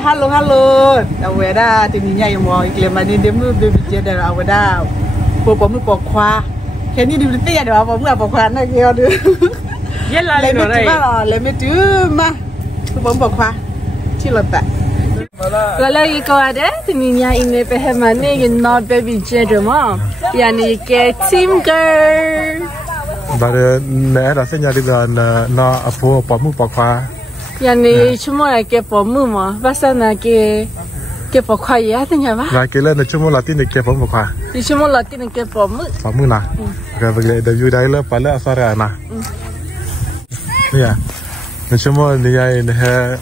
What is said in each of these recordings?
halo. Aweda tininya yang mau iklim ini dia mu bebiji dari aweda. Pokok mu pokwa. Kini di berarti ada apa mu apa pokwa nak kau tu. Yelah ni orang. Lemet tu mah. Pokok pokwa. Cilota. Kalau ikut ada tininya ini pehemani yang not bebiji cuma. Yani ke team girl. Baru ni rasanya dia nak apa mu pokwa. Yani cuma ke pomu mah, pasal nak ke pokwa ya tanya apa? Nak kira nak cuma latih nak ke pomu pokwa. Cuma latih nak ke pomu. Pomu nak. Kalau bagi debut dah le, pada asal nak. Ya, nak cuma ni yang ni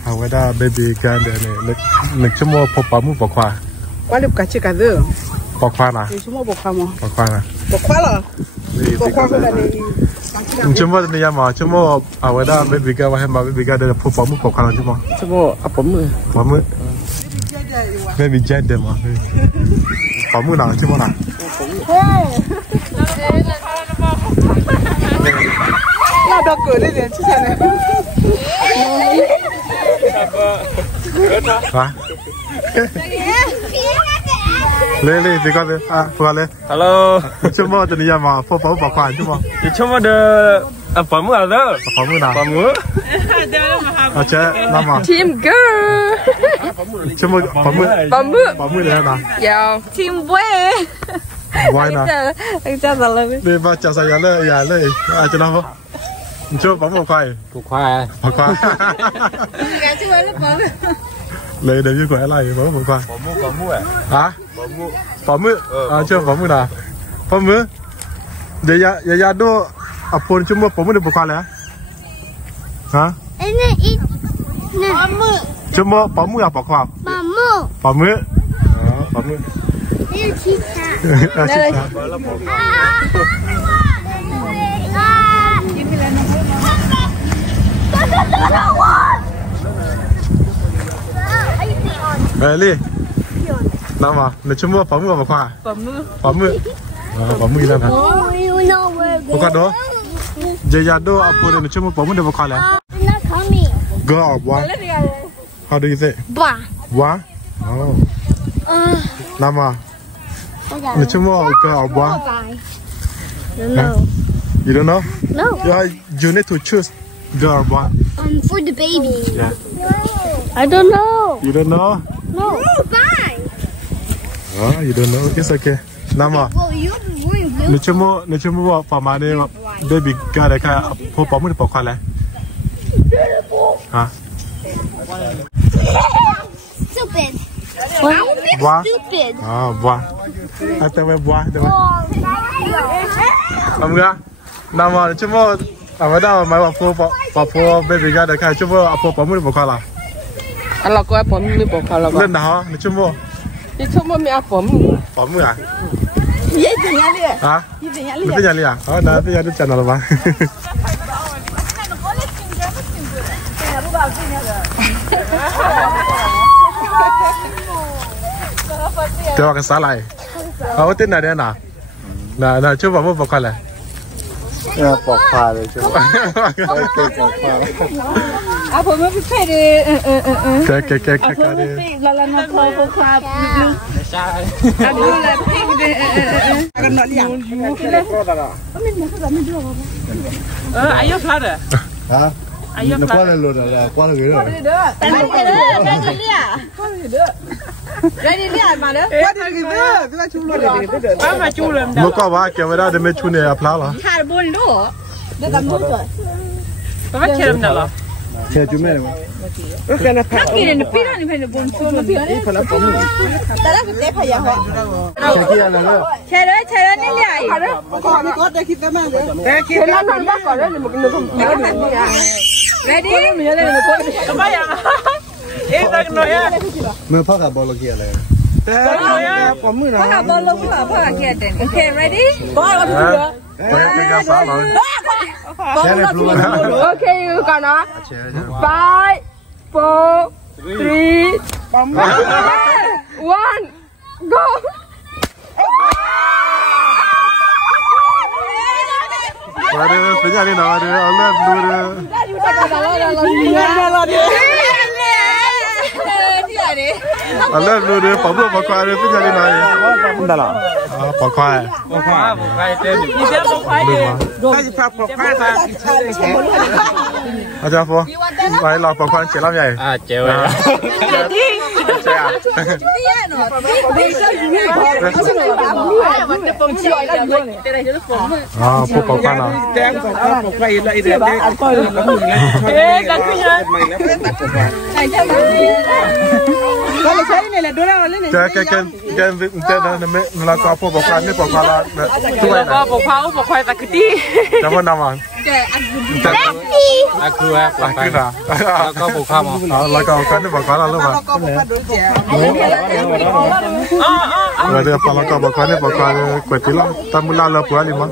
awak baby kan ni nak cuma pomu pokwa. Kuali buka cik ada. Pokwa nak. Cuma pokwa mah. Pokwa nak. Pokwa lah. Pokwa tu dah ni. Cuma ni yang mah, cuma awak dah baby kan, wahai baby kan ada pomu pokwa cuma. Cuma apa mu? Pomu. Baby jadi mah. Pomu nak cuma nak. Lah dah kau ni dia cakap ni. Hah? Le, dekat le, bukan le. Hello. Cuma tu ni yang mah, pomu pokwa cuma. Cuma ada apa mu ada? Pomu nak. Pamu. Macam nama. Team girl. Cuma pomu. Pomu dia nak. Yo. Team boy. Boy nak. Kita dah lah. Dia baca saya le, ya le. Macam apa? Cuma pomu pokwa. Pokwa. Pokwa. Kita cuba le pomu. Le dia juga lah, pomu pokwa. Pamu Hah? Pamu. Pomu. Cuma pomu nak. Pomu. Dia ya do apa cuma pomu dia pokwa le. Hah? Ini Pomu. Cuma pomu apa pokwa? Pamu. Pomu. Pomu. Ini cita. Cita. Li. Nama, nak cuma pomu apa pokwa? Pomu. Pomu. Pomu ini lah. You know where we Pokwa do. Dia do apa dia cuma pomu dia pokwa le. not coming. Go or boy? How do you say? Bah. Boy? Oh. Nama. Nak cuma go or boy? No. You don't know? No. You need to choose girl or boy. For the baby. Yeah. I don't know. You don't know? No. Bye. Oh, you don't know? It's okay. Nama. Well, you're wearing blue. Nak cuma buat pamane baby girl dekat apa mu pokwa le. Ha? Stupid. Boy? Stupid. Boy. Atau boy, dah. Oh, Amga. Nama cuma apa dah mai apa baby girl dekat cuma apa mu pokwa lah. Kalau kau apa mu pokwa lah. Len dah, nak cuma. Cuma mi apa mu? Pomu ah? Ye tanya dia. Ha? Ye tanya Mesti nyali ah. Oh, nanti ada channel apa? Terima kasih salah. Awak tin ada na? Nah, cuba mu pokwa le. Ya pokwa le cuba. Pokwa. Apa mu pergi de? Kek. Lalu nak pokwa. Aduh, lah pergi de. Akan nak lihat. Ayo flat. Hah? Ayo flat. Kuala lu dah, kuala lu. Ready lihat mana? Ready gitu. Bila culo dia. Apa culo? Muka wah, kamera ada macam ni apa lah? Har bon do. Dia tak mau tu. Apa cerita dah lah? Saya cuma. Nak kira ni pira ni pada bon culo ni. Kalau kamu. Tak ada kita payah ho. Saya kira lah. Cara ni lihat. Kau ni kau dah kita mana? Kita nak kau ni mungkin tu. Ready? Apa ya? Tak nak ya. Mereka pakai bola kia lah. Kamu nak? Pakai bola pula, pakai kia den. Okay, ready? Bola dulu. Tengah salah. Okay, you gonna. 5, 4, 3, 1, go. Ada penyanyi ni nama dia Allah dulu. Alah lu dia pablo pakwa dia tu jadi naik. Dah lah. Pakwa. Pakwa itu. Ni dia pakwa dia. Kasi pakwa saya. Aja apa? Baik lah pakwa celam ya. Cewek. Jadi. Pakwa lah. Pakwa itu ide. Kalau saya ni lah dua orang ni. Kan nak apa pakwa ni pakwa lah. Tu Kalau pakwa tak keti. Nama nama. Aku pakwa. Aku dah. Kau pakwa mau. Lah kau kan ni pakwa lah lu mah. Ada apa lah kau pakwa ni pakwa kuat tilam. Tamu lah lah puan ni mah.